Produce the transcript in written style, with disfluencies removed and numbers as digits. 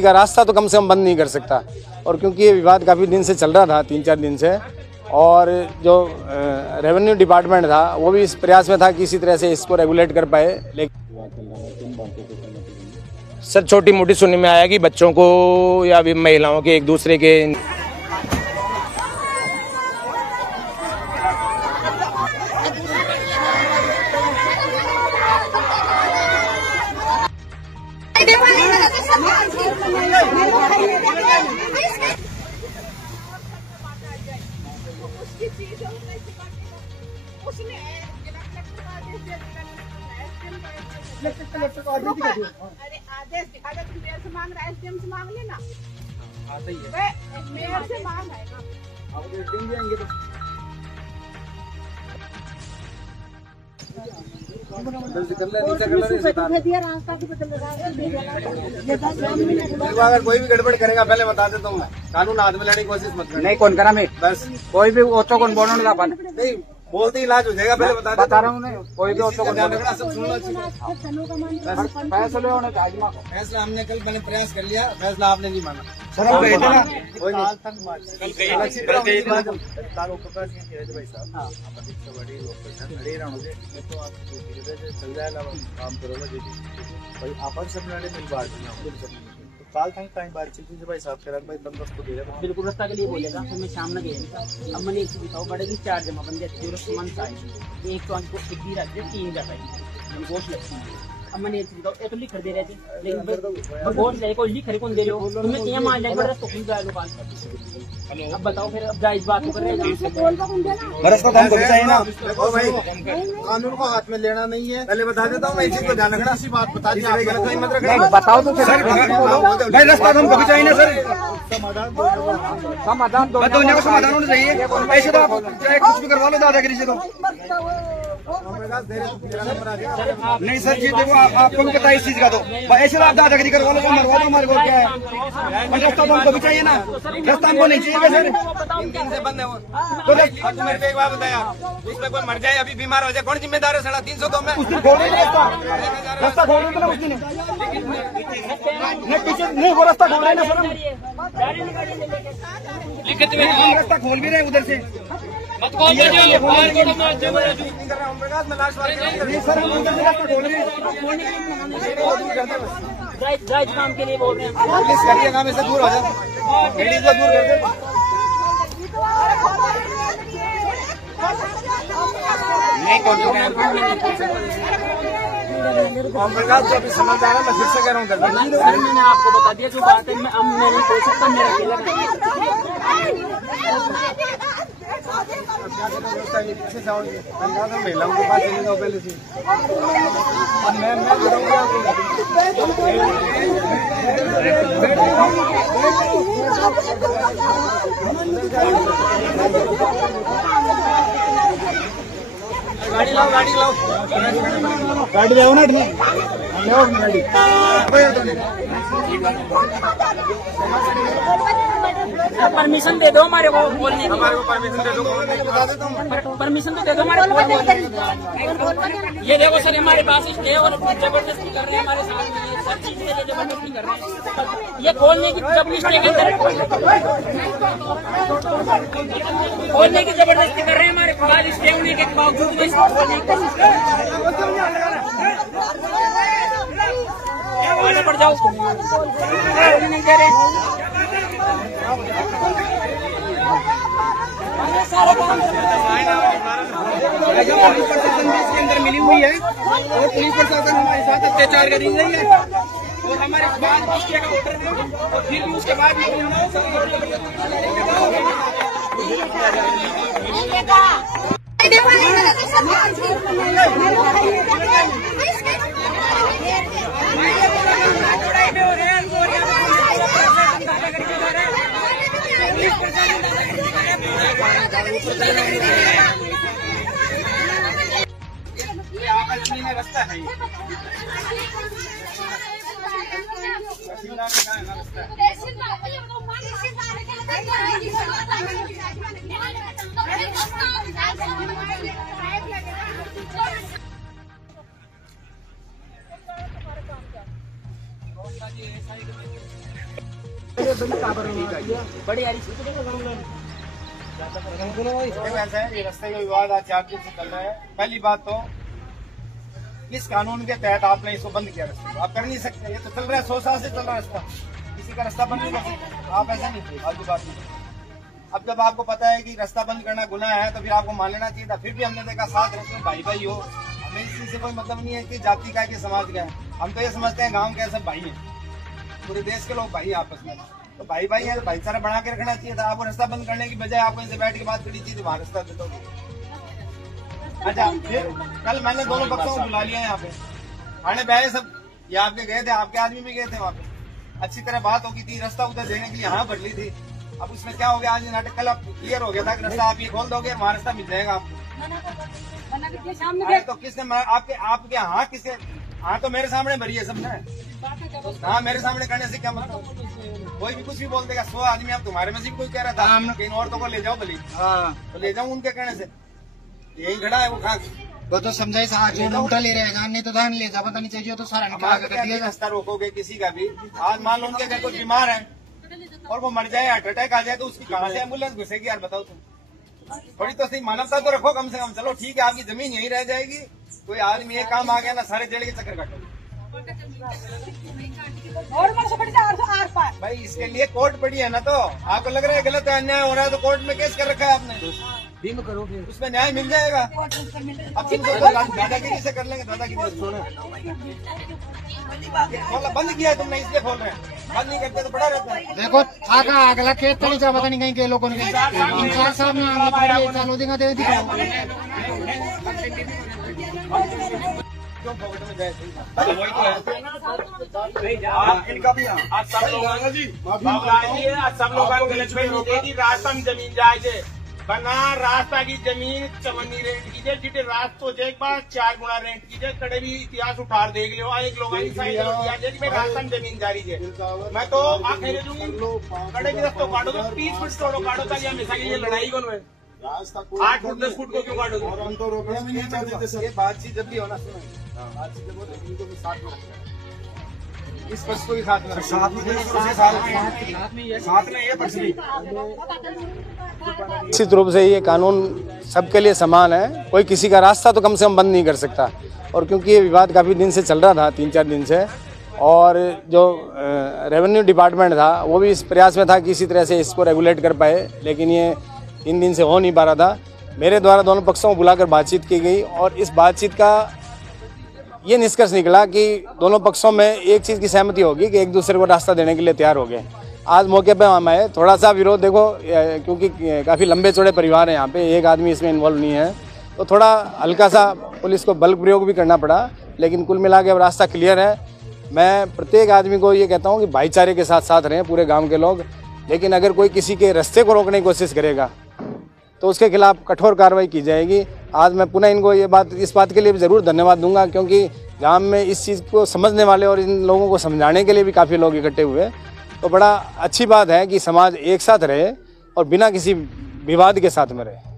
का रास्ता तो कम से कम बंद नहीं कर सकता। और क्योंकि ये विवाद काफ़ी दिन से चल रहा था, 3-4 दिन से, और जो रेवेन्यू डिपार्टमेंट था वो भी इस प्रयास में था कि इसी तरह से इसको रेगुलेट कर पाए। लेकिन सर छोटी मोटी सुनने में आया कि बच्चों को या महिलाओं के एक दूसरे के अरे आदेश दिखा दे, तुम मेयर से मांग रहा है, एसडीएम से मांग लेना। मेयर से मांग आएगा, अगर कोई भी गड़बड़ करेगा पहले बता दे, तुम कानून हाथ में लेने की कोशिश मत करना। नहीं कौन करा मैं बस कोई भी ऑटो कौन बोलने का नहीं बोलते इलाज हो जाएगा, पहले बता रहा हूँ। कोई भी ऑटो को ध्यान रखना, सब सुनना चाहिए। फैसला हमने कल मैंने प्रयास कर लिया, फैसला आपने नहीं माना। सर हम गए थे ना, बिल्कुल रास्ता के लिए बोलेगा, फिर मैं शाम में गया। अब मैंने एक चीज बताओ, बड़े की 4 जमा बंदे मन चाहिए, एक तो को टिक्की रख दे, 3 जगह गोश्त लगती है। अब मैंने एक चीज बताओ, एक तो लिख कर दे रहे थे, लेकिन गोश्त ले को लिख कर कौन दे लो, तुम्हें क्या मान जाए बड़ा तो खुल जाए लोग। अब बताओ फिर, अब जायज बात कर रहे हैं, चाहिए ना। देखो भाई, कानून को हाथ में लेना नहीं है, पहले बता देता हूँ मैं, इसी को ध्यान रखना। बात बता दी, बताओ तो फिर रास्ता हम कभी चाहिए ना सर, समाधान को समाधान होना चाहिए। ऐसे तो आप चाहे कुछ भी करवा लो दादागिरी से, तो नहीं सर जी देखो, आपको भी पता है इस चीज का, तो ऐसे तो आप दादागिरी करवा लो, मरवा दो, हमारे को क्या है। रास्ता तो हमको भी चाहिए ना, रास्ता हमको नहीं चाहिए सर। 3 दिन से बंद है वो, तो मेरे को एक बात बताया, उसमें कोई मर जाए, अभी बीमार हो जाए, कौन जिम्मेदार है? 350 तो मैं रास्ता खोल रहे थे ना उस दिन, पीछे नहीं वो रास्ता खोल रहे ना सर, लिखित में हम रास्ता खोल भी रहे उधर से। मत खोल दीजिए, काम के लिए बोल रहे हैं, करिए काम, इससे दूर हो जाए, लेडीज को दूर कर दे। नहीं ओम प्रकाश जो अभी समझदार है, मैं फिर से कह रहा हूँ, सर मैंने आपको बता दिया जो बात है, अब मैं नहीं बोल सकता, मेरा अकेला महिलाओं के पास चले जाओ पहले से। गाड़ी लाओ, गाड़ी लाओ, गाड़ी लाओ ना, परमिशन दे दो हमारे को बोलने की, हमारे को परमिशन दे दो, बता देता हूँ, परमिशन तो दे दो हमारे को। ये देखो सर हमारे पास स्टे और जबरदस्ती कर रहे हैं हमारे साथ, सब चीज के लिए जबरदस्ती कर रहे हैं। ये खोलने की जब स्टे के अंदर खोलने की जबरदस्ती कर रहे हैं हमारे पास, स्टे होने के बावजूद आगे बढ़ जाओ, नहीं दे रहे। पुलिस प्रशासन भी इसके अंदर मिली हुई है, और पुलिस प्रशासन हमारे साथ अत्याचार कर रही है, और हमारे बाद स्टे का ऑर्डर दे, और फिर भी उसके बाद रास्ता है बड़े यार ऐसा है, ये रास्ते का विवाद आज 4 दिन से चल रहा है। पहली बात तो किस कानून के तहत आपने इसको बंद किया रास्ते? आप कर नहीं सकते, ये तो चल रहा है 100 साल से चल रहा है रास्ता, किसी का रास्ता बंद नहीं कर सकते आप, ऐसा नहीं फालतू बात नहीं। अब जब आपको पता है कि रास्ता बंद करना गुनाह है तो फिर आपको मान लेना चाहिए था। फिर भी हमने देखा साथ रहते हैं, भाई भाई हो, हमें इस चीज से कोई मतलब नहीं है कि जाति का है कि समाज का है। हम तो ये समझते हैं गाँव के सब भाई है, पूरे देश के लोग भाई हैं आपस में, तो भाई भाई है तो भाईचारा बना के रखना चाहिए था। आपको रास्ता बंद करने की बजाय आपको इनसे बैठ के बात करनी चाहिए थी, वहाँ रास्ता दे दो। अच्छा, फिर कल मैंने दोनों पक्षों को बुला लिया यहाँ पे, थाने पे आए सब, ये आपके गए थे, आपके आदमी भी गए थे वहाँ पे, अच्छी तरह बात होगी थी, रास्ता उधर देने के लिए यहाँ भर ली थी। अब उसमें क्या हो गया, आज नाटक कल क्लियर हो गया था कि रास्ता आप ये खोल दोगे, वहाँ रास्ता मिल जाएगा आपको। तो किसने आपके हाँ किसके हाँ तो मेरे सामने भरी है सबने, हाँ मेरे सामने करने से क्या मतलब, कोई भी कुछ भी बोल देगा। 100 आदमी, अब तुम्हारे में से भी कोई कह रहा था कहीं औरतों को ले जाओ भले, तो ले जाऊँ उनके कहने से, यही खड़ा है वो खा वो तो समझाई उल्टा ले रहे हैं, नहीं तो धान ले जा, पता नहीं चाहिए तो सारा निकाल रास्ता रोकोगे किसी का भी। आज मान लो उनके घर कोई बीमार है और वो मर जाए, हार्ट अटैक आ जाए, तो उसकी कहाँ से एम्बुलेंस घुसेगी यार, बताओ तुम। थोड़ी तो सही मानवता तो रखो कम से कम। चलो ठीक है, आपकी जमीन यहीं रह जाएगी, कोई आदमी एक काम आ गया ना, सारे जेल के चक्कर काटो भाई। इसके लिए कोर्ट पड़ी है ना, तो आपको लग रहा है गलत अन्याय हो रहा है तो कोर्ट में केस कर रखा है आपने, करो फिर उसमें न्याय मिल जाएगा। अब तुम दादागिरी से कर लेंगे, दादागिरी बंद किया है तुमने इसलिए खोल रहे हैं, बंद नहीं करते तो बड़ा रहता है। देखो अगला खेत तो नहीं जा, पता नहीं कहीं के लोगों ने साहब में चालू देगा दे वही तो है इनका भी। आज सब लोग गलत में रास्ता में जमीन जाए बना, रास्ता की जमीन चवन्नी रेंट कीजिए, जिटे रास्तो एक बार 4 गुना रेंट कीजिए, कड़े भी इतिहास उठार देख लियो। एक लोग रास्ता में जमीन जारी है, मैं तो आखिर कड़े भी रास्तों काटो तो 30 फुट तोड़ो काटो, ताकि हमेशा के लिए लड़ाई कौन है 8 फुट 10 फुट को क्यों काटो? हम तो रोकना भी नहीं चाहते सर। ये बातचीत जब भी होना सुनो, बातचीत जब होती है तो भी साथ में रखना है, इस पक्ष को भी साथ में रखना है, साथ में ये पक्ष भी। निश्चित रूप से ये कानून सबके लिए समान है, कोई किसी का रास्ता तो कम से कम बंद नहीं कर सकता। और क्योंकि ये विवाद काफ़ी दिन से चल रहा था, 3-4 दिन से, और जो रेवेन्यू डिपार्टमेंट था वो भी इस प्रयास में था कि इसी तरह से इसको रेगुलेट कर पाए, लेकिन ये 3 दिन से हो नहीं पा रहा था। मेरे द्वारा दोनों पक्षों को बुलाकर बातचीत की गई और इस बातचीत का ये निष्कर्ष निकला कि दोनों पक्षों में एक चीज़ की सहमति होगी कि एक दूसरे को रास्ता देने के लिए तैयार हो गए। आज मौके पे हम आए, थोड़ा सा विरोध देखो, क्योंकि काफ़ी लंबे चौड़े परिवार हैं यहाँ पे, एक आदमी इसमें इन्वॉल्व नहीं है, तो थोड़ा हल्का सा पुलिस को बल प्रयोग भी करना पड़ा, लेकिन कुल मिला के अब रास्ता क्लियर है। मैं प्रत्येक आदमी को ये कहता हूँ कि भाईचारे के साथ साथ रहें पूरे गाँव के लोग, लेकिन अगर कोई किसी के रास्ते को रोकने की कोशिश करेगा तो उसके खिलाफ कठोर कार्रवाई की जाएगी। आज मैं पुनः इनको इस बात के लिए भी ज़रूर धन्यवाद दूंगा, क्योंकि गांव में इस चीज़ को समझने वाले और इन लोगों को समझाने के लिए भी काफ़ी लोग इकट्ठे हुए। तो बड़ा अच्छी बात है कि समाज एक साथ रहे और बिना किसी विवाद के साथ में रहे।